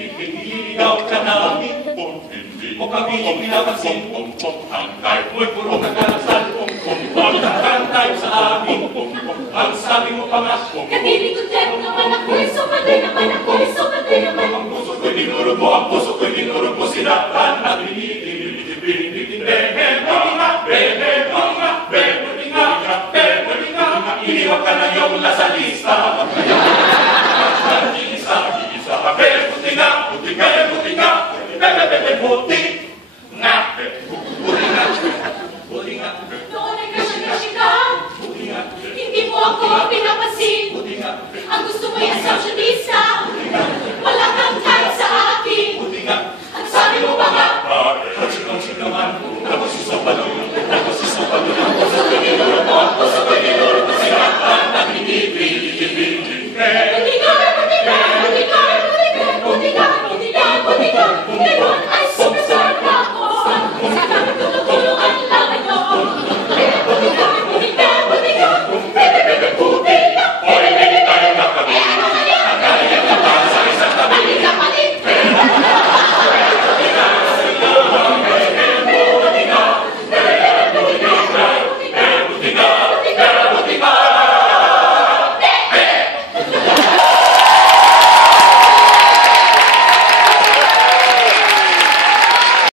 Ikaw ka namin, hindi mo kami pinapansin. Ang kahit mo'y puro nagkalasal, pagkakaan tayo sa amin. Ang sabi mo pa nga, Katili ko dyan naman ako'y sumatay naman ako'y sumatay naman. ang puso ko'y dinurog mo, ang puso ko'y dinurog mo, sinaktan at binitin. Iniwan ka na yung nasa lista. Isa, buti nga, buti nga. Noon ay kasya-kasya ka. Hindi mo ako pinapansin. Ang gusto mo'y assumptionista. Wala kang